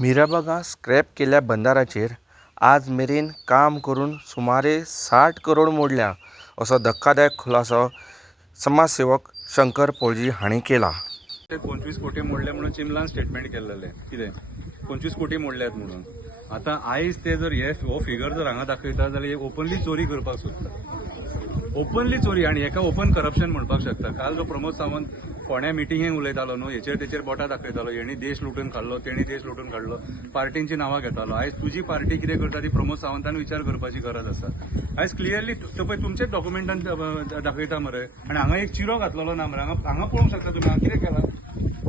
मिराबागा scrap केल्या बंधाराचेर आज मेरेन काम करून सुमारे 60 करोड मोडल्या असो धक्कादायक खुलासो समाजसेवक शंकर पळजी हांणी केला. 25 कोटी मोडले म्हणून चिमलान स्टेटमेंट केल्लेले कितें 25 कोटी मोडल्यात म्हणून. आता आयज ते जर हो फिगर जर हांगा दाखयता जाल्यार ओपनली चोरी करपाक सोदता, ओपनली चोरी. आनी हेका ओपन करप्शन म्हणपाक शकता. काल जो प्रमोद सावंत फोण्या मिटिंगेक उलयतालो न्हू, हेचेर तेचेर बोटां दाखयतालो, हेणी देश लुटून काडलो, तेणी देश लुटून काडलो, पार्टींची नांवां घेतालो. आयज तुजी पार्टी कितें करता ती प्रमोद सावंतान विचार करपाची गरज आसा. आयज क्लियरली तो पळय तुमचेच डॉक्युमेंटान दाखयता मरे. आनी हांगा एक चिरो घातलेलो ना मरे. हांगा पळोवंक शकता तुमी हांगा कितें केलां.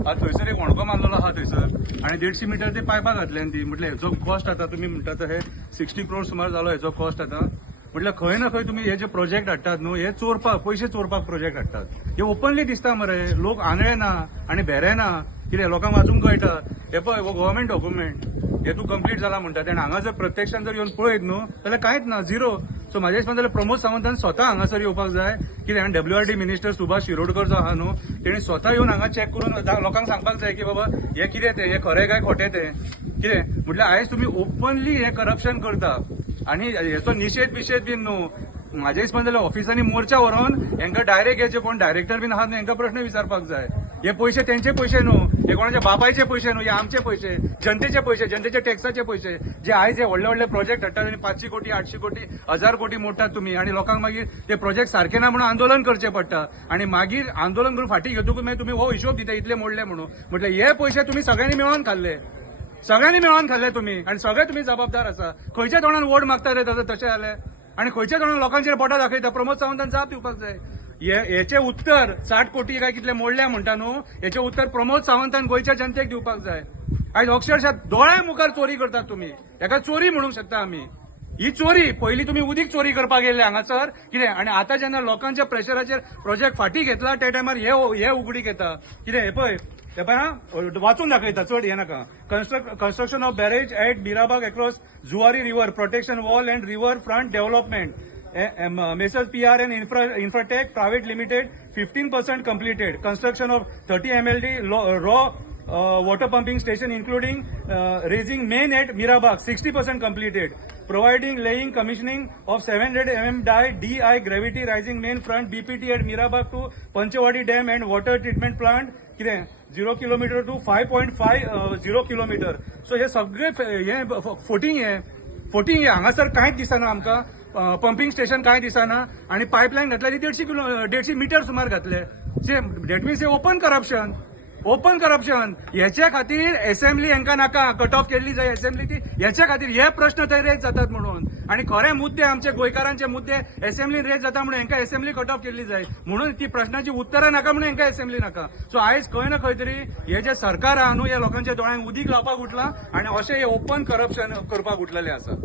आज थंयसर एक वणको मारलेलो आहा थंयसर आनी 150 मीटर ते पायपां घातल्यान ती. म्हटल्यार हेचो कॉस्ट आता तुमी म्हणटा हे 60 करोड सुमार जालो हेचो कॉस्ट आता. म्हटल्यार खंय ना खंय तुमी हे जे प्रोजेक्ट हाडटात न्हू, हे चोरपाक पयशे चोरपाक प्रोजेक्ट हाडटात. हे ओपनली दिसता मरे. लोक आंधळे ना आनी भेरे ना. कितें लोकांक वाचूंक कळटा. हे पळय हो गव्हर्मेंट डॉक्युमेंट, हे तूं कंप्लीट जाला म्हणटा. आनी हांगा जर प्रत्यक्षान जर येवन पळयत न्हू जाल्यार कांयच ना, झिरो. सो म्हाज्या हिसपान जाल्यार प्रमोद सावंतान स्वता हांगासर येवपाक जाय. कितें WRD मिनिस्टर सुभाष शिरोडकर जो आहा न्हू, तेणी स्वता येवन हांगा चॅक करून लोकांक सांगपाक जाय की बाबा हे कितें तें, हे खरें काय खोटें तें. कितें म्हटल्यार आयज तुमी ओपनली हे करप्शन करता आनी हेचो निशेध बीन न्हू. म्हाज्या हिसपान जाल्यार ऑफिसांनी मोर्चा व्हरोन हेंका डायरेक्ट हे जे कोण डायरेक्टर बीन आहात न्हू हेंका प्रश्न विचारपाक जाय. हे पयशे तेंचे पयशे न्हू, हे कोणाच्या बापायचे पयशे न्हू, हे आमचे पयशे, जनतेचे पयशे, जनतेचे टॅक्साचे पयशे. जे आयज हे व्हडले व्हडले प्रोजेक्ट हाडटात आनी 500 कोटी 800 कोटी 1000 कोटी मोडटात तुमी. आनी लोकांक मागीर ते प्रोजेक्ट सारखे ना म्हणून आंदोलन करचें पडटा. आनी मागीर आंदोलन करून फाटीं घेतकूच मागीर तुमी हो हिशोब दिता इतले मोडले म्हणून. म्हटल्यार हे पयशे तुमी सगळ्यांनी मेळोन खाल्ले, सगळ्यांनी मेळोन खाल्ले तुमी. आनी सगळे तुमी जबाबदार आसा. खंयच्या तोंडान वोट मागता रे तशें जालें. आनी खंयच्या तोंडान लोकांचेर बोटां दाखयता. प्रमोद सावंतान जाप दिवपाक जाय. हेचे उत्तर 60 कोटी काय कितले मोडल्या म्हणटा न्हू, हेचे उत्तर प्रमोद सावंतान गोंयच्या जनतेक दिवपाक जाय. आयज अक्षरशा दोळ्या मुखार चोरी करतात तुमी. हेका चोरी म्हणूंक शकता आमी. ही चोरी पयलीं तुमी उदीक चोरी करपाक गेल्ले हांगासर कितें. आनी आतां जेन्ना लोकांच्या प्रेशराचेर प्रोजेक्ट फाटीं घेतला त्या टायमार हे उगडीक येता. कितें हे पळय वाचून दाखयता, चड हे नाका. Construction of barrage at Mirabag across Zuari river, protection wall and river front development, messrs PRN Infratech Private Limited 15% completed. Construction of 30 MLD raw water pumping station including raising main at Mirabag 60% completed. Providing laying commissioning of 700 mm DI gravity rising main front BPT at Mirabag to Panchawadi Dam and water treatment plant. कितें 0 kilometre to 5.50 kilometre. So हे सगळे हे फोटींग हे हांगासर कांयच दिसना आमकां. Pumping station कांय दिसना आनी पायपलायन घातल्या ती 150 मीटर सुमार घातले. डेट मीन्स हे ओपन करप्शन. हेच्या खातीर असेंब्ली हांकां नाका, कट ऑफ केल्ली जाय असेंब्ली ती. हेच्या खातीर हे प्रश्न थंय रेज जातात म्हणून. आनी खरे मुद्दे आमचे गोंयकारांचे मुद्दे असेंब्लीन रेज जाता म्हणून हांकां असेंब्ली कट ऑफ केल्ली जाय. म्हणून ती प्रश्नाची उत्तरां नाका म्हणून हांकां असेंब्ली नाका. सो आयज खंय ना खंय तरी हे जे सरकार आहा न्हू, हे लोकांच्या दोळ्यांक उदीक लावपाक उठला आनी अशें हे ओपन करप्शन करपाक उठलेले आसा.